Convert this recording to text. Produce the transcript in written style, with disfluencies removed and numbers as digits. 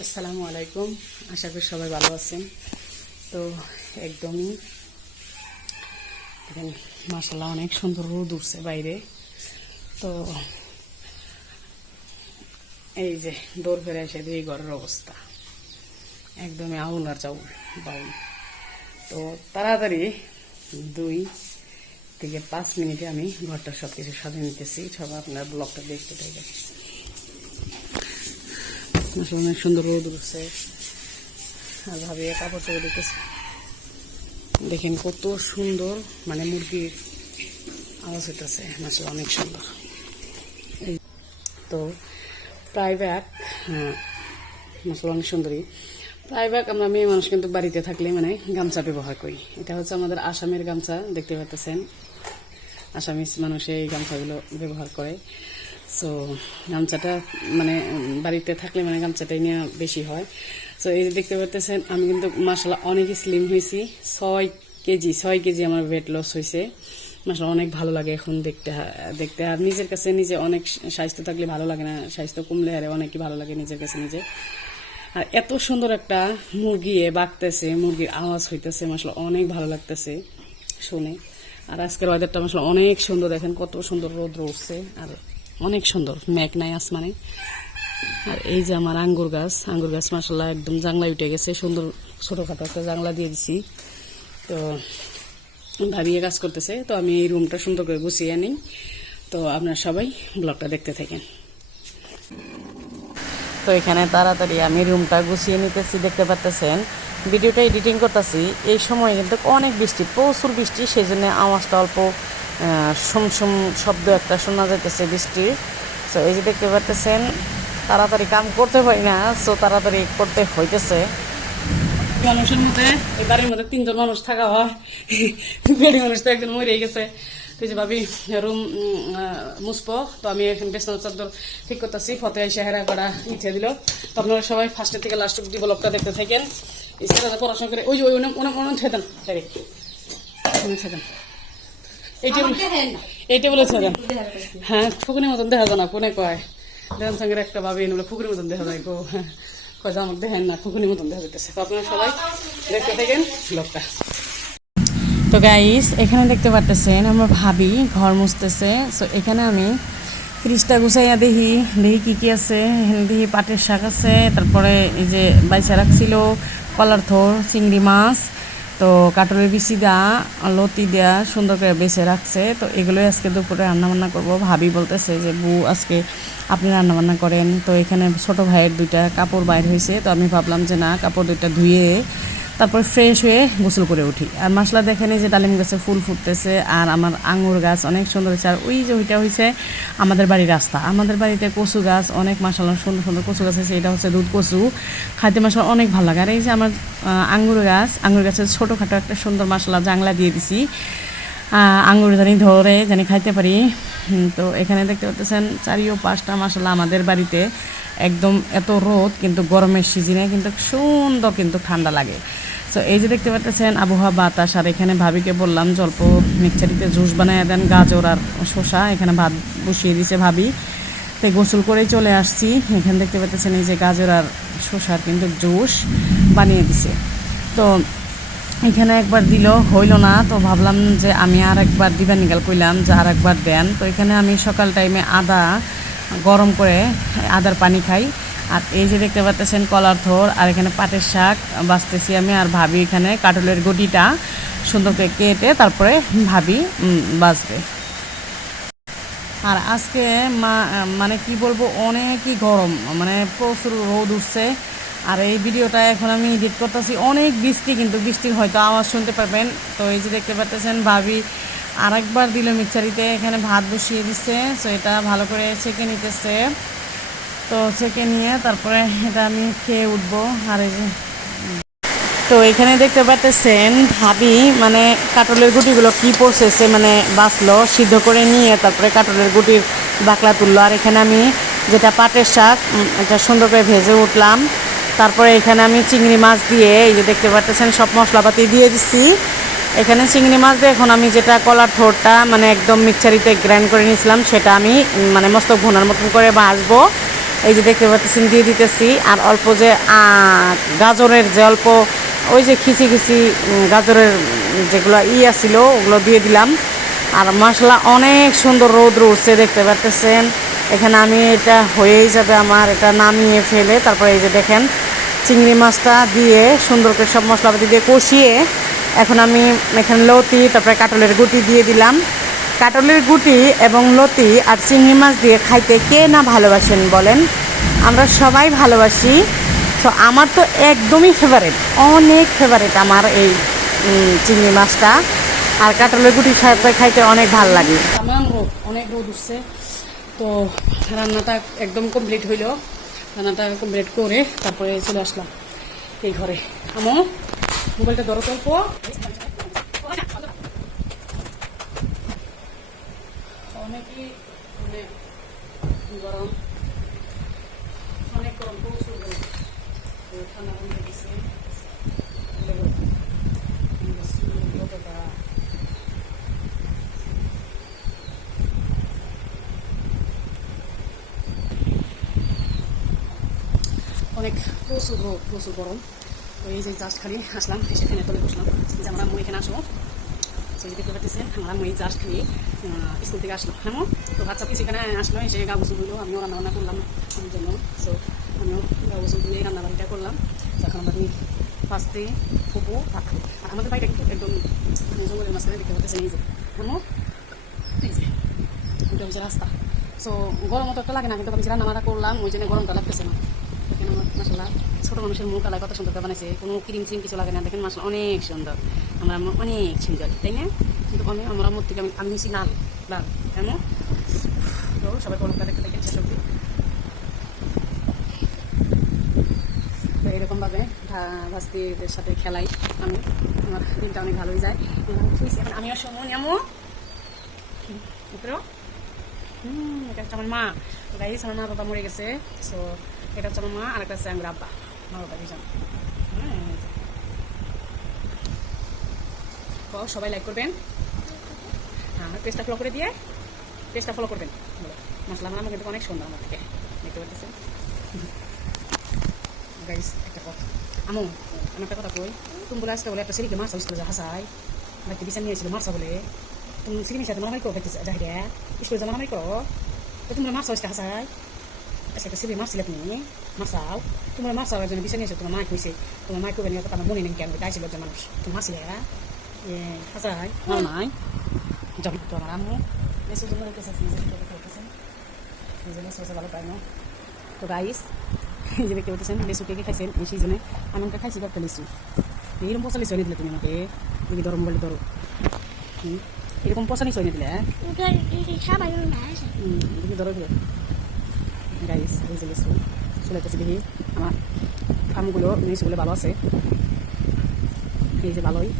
আসসালামু আলাইকুম। আশা করি সবাই ভালো আছেন। তো একদমই দেখেন মাশাআল্লাহ অনেক সুন্দর রোদ উঠছে বাইরে। তো এই যে দৌড় ফেরে এসে দিয়ে ঘরের অবস্থা একদমই আউল আর চাউল বাউল। তো তাড়াতাড়ি 2 থেকে 5 মিনিটে আমি ঘরটা সব কিছু সাজিয়ে নিতেছি। সবাই আপনার ব্লগটা দেখতে থাকবেন। অনেক সুন্দর রোদ উঠছে আর ভাবি কাপড় চোপড় দিতেছে। দেখেন কত সুন্দর, মানে মুরগির আওয়াজ হইতেছে, মাসাল্লাহ অনেক সুন্দর। তো প্রায়ভাগ মাসাল্লাহ অনেক সুন্দরী। প্রায়ভাগ আমরা মেয়ে মানুষ কিন্তু বাড়িতে থাকলে মানে গামছা ব্যবহার করি। এটা হচ্ছে আমাদের আসামের গামছা, দেখতে পাচ্ছেন। আসামিস মানুষ এই গামছাগুলো ব্যবহার করে। সো গামছাটা মানে বাড়িতে থাকলে মানে গামছাটাই নিয়ে বেশি হয়। সো এই যে দেখতে পাচ্ছেন আমি কিন্তু মাশাআল্লাহ অনেক স্লিম হয়েছি। 6 কেজি আমার ওয়েট লস হয়েছে। মাশাআল্লাহ অনেক ভালো লাগে এখন দেখতে। আর নিজের কাছে নিজে অনেক স্বাস্থ্য থাকলে ভালো লাগে না, স্বাস্থ্য কমলে আরে অনেকই ভালো লাগে নিজের কাছে নিজে। আর এত সুন্দর একটা মুরগি বাগতেছে, মুরগির আওয়াজ হইতেছে, মাশাআল্লাহ অনেক ভালো লাগতেছে শুনে। আর আজকের ওয়েদারটা মাশাআল্লাহ অনেক সুন্দর, দেখেন কত সুন্দর রোদ উঠছে আর অনেক সুন্দর, মেঘ নাই আসমানে। আর এই যে আমার আঙ্গুর গাছ মাশাআল্লাহ একদম জাংলা উঠে গেছে, সুন্দর ছোটখাটো একটা জাংলা দিয়ে দিছি। তো ভাবিয়ে কাজ করতেছে। তো আমি এই রুমটা সুন্দর করে গুছিয়ে আনি। তো আপনারা সবাই ব্লগটা দেখতে থাকেন। তো এখানে তাড়াতাড়ি আমি রুমটা গুছিয়ে নিতেছি, দেখতে পাচ্ছেন। ভিডিওটা এডিটিং করতেছি এই সময় কিন্তু অনেক বৃষ্টি, প্রচুর বৃষ্টি, সেই জন্য আওয়াজটা অল্প সুমসুম শব্দ একটা শোনা যাইতেছে বৃষ্টির। সো এই যে দেখতে পাচ্ছেন তাড়াতাড়ি কাম করতে পারি না, সো তাড়াতাড়ি করতে হইতেছে। মানুষের মধ্যে এই বাড়ির মধ্যে 3জন মানুষ থাকা হয়, বেড়ি মানুষ তো একজন মরে গেছে। তো যে ভাবি রুম মুসপ, তো আমি এখন বেসন চাদর ঠিক করতেছি। ফতে সেহারা করা ইচ্ছে দিল। তো আপনারা সবাই ফার্স্টের থেকে লাস্ট অব্দি ব্লগটা দেখতে থাকেন। ইচ্ছা পড়াশোনা করে ওই যে ওই অনেক ছেদেন ডাইরেক্ট ছেদেন এই টেবিলে ছেদেন। হ্যাঁ ফুকুনির মতন দেখা যায় না, কোনে কয় দেন সঙ্গে একটা ভাবি এনে ফুকুনির মতন দেখা যায় গো। হ্যাঁ কয় আমার দেখেন না, ফুকুনির মতন দেখা যাইতেছে। তো আপনারা সবাই দেখতে থাকেন ব্লগটা। তো গাইস এখানে দেখতে পারতেছেন আমার ভাবি ঘর মুছতেছে। সো এখানে আমি ফ্রিজটা গুছাইয়া দেখি কি আছে। এখানে দেখি পাটের শাক আছে, তারপরে এই যে বাইসা রাখছিল কলার থোর, চিংড়ি মাছ, তো কাটলের বিচি দেওয়া, লতি দেওয়া সুন্দর করে বেছে রাখছে। তো এগুলোই আজকে দুপুরে রান্নাবান্না করব। ভাবি বলতেছে যে বউ আজকে আপনি রান্নাবান্না করেন। তো এখানে ছোট ভাইয়ের 2টা কাপড় বাইর হয়েছে। তো আমি ভাবলাম যে না, কাপড় 2টা ধুয়ে তারপর ফ্রেশ হয়ে গোসল করে উঠি। আর মাসলা দেখেন যে ডালিম গাছে ফুল ফুটতেছে, আর আমার আঙুর গাছ অনেক সুন্দর হয়েছে। আর ওই যে ওইটা হয়েছে আমাদের বাড়ির রাস্তা। আমাদের বাড়িতে কচু গাছ অনেক, মাসাল্লাহ সুন্দর সুন্দর কচু গাছ আছে। এটা হচ্ছে দুধ কচু, খাইতে মাসাল্লাহ অনেক ভালো লাগে। আর এই যে আমার আঙুর গাছের ছোটোখাটো একটা সুন্দর মাসাল্লাহ জাংলা দিয়ে দিছি, আঙুর জানি ধরে জানি খাইতে পারি। তো এখানে দেখতে পাচ্ছেন চারিও পাঁচটা মাসাল্লাহ আমাদের বাড়িতে একদম এত রোদ, কিন্তু গরমের সিজনে কিন্তু সুন্দর, কিন্তু ঠান্ডা লাগে। তো এই যে দেখতে পাচ্ছেন আবহাওয়া বাতাস। আর এখানে ভাবিকে বললাম জল্প মিক্সচারিতে জুস বানিয়ে দেন, গাজর আর শসা। এখানে ভাত বসিয়ে দিছে ভাবি। তো গোসল করেই চলে আসছি। এখানে দেখতে পাচ্ছেন এই যে গাজর আর শসার কিন্তু জুস বানিয়ে দিছে। তো এখানে একবার দিল, হইল না। তো ভাবলাম যে আমি আর একবার দিবা নিকাল কইলাম যে আর একবার দেন। তো এখানে আমি সকাল টাইমে আদা গরম করে আদার পানি খাই। আর এই যে দেখতে পাচ্ছেন কলার থোর, আর এখানে পাটের শাক বাছতেছি আমি। আর ভাবি এখানে কাটলের গটিটা সুন্দর করে কেটে তারপরে ভাবি বাছবে। আর আজকে মানে কি বলবো, অনেকই গরম, মানে প্রচুর রোদ উঠছে। আর এই ভিডিওটা এখন আমি এডিট করতেছি, অনেক বৃষ্টি, কিন্তু বৃষ্টির হয়তো আওয়াজ শুনতে পারবেন। তো এই যে দেখতে পাচ্ছেন ভাবি আর একবার দিল মিক্সারিতে, এখানে ভাত বসিয়ে দিচ্ছে। সো এটা ভালো করে ছেঁকে নিতেছে। তো ছেঁকে নিয়ে তারপরে এটা আমি খেয়ে উঠবো। আর এই যে তো এখানে দেখতে পাচ্ছেন ভাবি মানে কাটলের গুটিগুলো কি প্রসেসে মানে বাছলো, সিদ্ধ করে নিয়ে তারপরে কাটলের গুটির বাকলা তুললো। আর এখানে আমি যেটা পাটের শাক, এটা সুন্দর করে ভেজে উঠলাম। তারপরে এখানে আমি চিংড়ি মাছ দিয়ে এই যে দেখতে পাচ্ছেন সব মশলাপাতি দিয়ে দিচ্ছি। এখানে চিংড়ি মাছ দিয়ে এখন আমি যেটা কলার থোরটা মানে একদম মিক্সারিতে গ্রাইন্ড করে নিয়েছিলাম, সেটা আমি মানে মস্ত ভুনার মতন করে ভাজবো। এই যে দেখতে পাচ্ছেন দিয়ে দিতেছি। আর অল্প যে গাজরের যে অল্প ওই যে খিচি খিচি গাজরের যেগুলো আছিল ওগুলো দিয়ে দিলাম। আর মশলা অনেক সুন্দর রৌদ্র উঠছে দেখতে পাচ্ছেন। এখানে আমি এটা হয়েই যাবে আমার, এটা নামিয়ে ফেলে তারপরে এই যে দেখেন চিংড়ি মাছটা দিয়ে সুন্দর করে সব মশলাপাতি দিয়ে কষিয়ে এখন আমি এখানে লতি তারপরে কাঁঠালের গুটি দিয়ে দিলাম। কাঁঠালের গুটি এবং লতি আর চিংড়ি মাছ দিয়ে খাইতে কে না ভালোবাসেন বলেন? আমরা সবাই ভালোবাসি। তো আমার তো একদমই ফেভারিট, অনেক ফেভারিট আমার এই চিংড়ি মাছটা। আর কাঁঠালের গুটির সাথে খাইতে অনেক ভালো লাগে। আমার অনেক রোদ উঠছে, তো রান্নাটা একদম কমপ্লিট হইল। রান্নাটা কমপ্লিট করে তারপরে চলে আসলাম এই ঘরে। আমার মোবাইলটা ধরো অল্প, অনেকই মানে গরম, অনেক গরম, প্রচুর গরম। ঠান্ডা কমে গেছে, অনেক প্রচুর রোদ, প্রচুর গরম। তো এই যে জাস্ট খালি আসলাম, এসে ফ্যানের তলে বসলাম যে আমার আম্মু এখানে আসো। সেই দেখতে পাচ্ছেন আমার আম্মু এই জাস্ট খালি স্কুল থেকে আসলো। হ্যাঁ, তো বাচ্চা কিছু এখানে আসলো, এসে গা গোসল হইলো, আমিও রান্নাবান্না করলাম আমার জন্য। সো আমিও গা গোসল দিয়ে রান্নাবান্নাটা করলাম। এখন আমরা ফার্স্টে ফুপু ভাত খাবো। আর আমাদের বাড়িটা কিন্তু একদম জঙ্গলের মাঝখানে দেখতে পাচ্ছেন। এই যে হ্যাঁ, এই যে ওটা হচ্ছে রাস্তা। সো গরম অত একটা লাগে না, কিন্তু আমি যে রান্নাবান্না করলাম ওই জন্য গরমটা লাগতেছে না। দেখেন আমার মাসাল্লাহ ছোটো মানুষের মুখ আলায় কত সুন্দর বানাইছে, কোনো ক্রিম সিম কিছু লাগে না। দেখেন মাসাল্লাহ অনেক সুন্দর, আমরা অনেক সুন্দর, তাই না? কিন্তু আমার আম্মুর থেকে আমি হচ্ছি লাল লাল। কেন তো সবাই গরমটা দেখতে দেখে শেষ অব্দি। তো এরকমভাবে ভাস্তিদের সাথে খেলাই আমি, আমার দিনটা অনেক ভালোই যায়। এখন আমিও সময় আম্মু উপরেও এটা হচ্ছে আমার মা। গাইস আমার মা বাবা মরে গেছে। সো এটা হচ্ছে আমার মা, আর একটা হচ্ছে আমার আব্বা, মা বাবা দুজন। তো সবাই লাইক করবেন, হ্যাঁ পেজটা ফলো করে দিয়ে পেজটা ফলো করবেন। মশলা বানানো কিন্তু অনেক সুন্দর আমার থেকে, দেখতে পাচ্ছেন গাইস। একটা কথা আমু, আমি একটা কথা কই, তুমি বলে আজকে বলে একটা সিরিকে মারসা স্কুলে যা হাসাই বাড়িতে বিচার নিয়ে এসেছিল মারসা বলে, তুমি সিরিমির সাথে মারামারি করো জাহিরা স্কুলে যা মারামারি করো, তো তোমরা মারসা আজকে হাসাই আচ্ছা একটা সিরি মারছিলে তুমি মারসাও, তোমরা মারসাও একজন বিচার নিয়ে এসে তোমার মায় কইছে, তোমার মায় কবে নিয়ে আমার মনে নেই কেন গাইছিল একজন মানুষ, তুমি মারছিলে হাসাই আমার নাই যাবি তো আমার আম্মু এসে জন্য ভালো পাই না। তো গাইস এই যে দেখতে পাচ্ছেন লিচু কে খাইছেন এই সিজনে, আমি আমাকে খাইছি একটা লিচু। এরকম পচা লিচু এনে দিলে তুমি আমাকে, দেখি ধরো মোবাইলে ধরো, এরকম পচা লিচু এনে দিলে দেখি ধরো দিলে গাইস। এই যে লিচু চলে যাচ্ছে, দেখি আমার ফার্মগুলো লিচুগুলো ভালো আছে, এই যে ভালোই।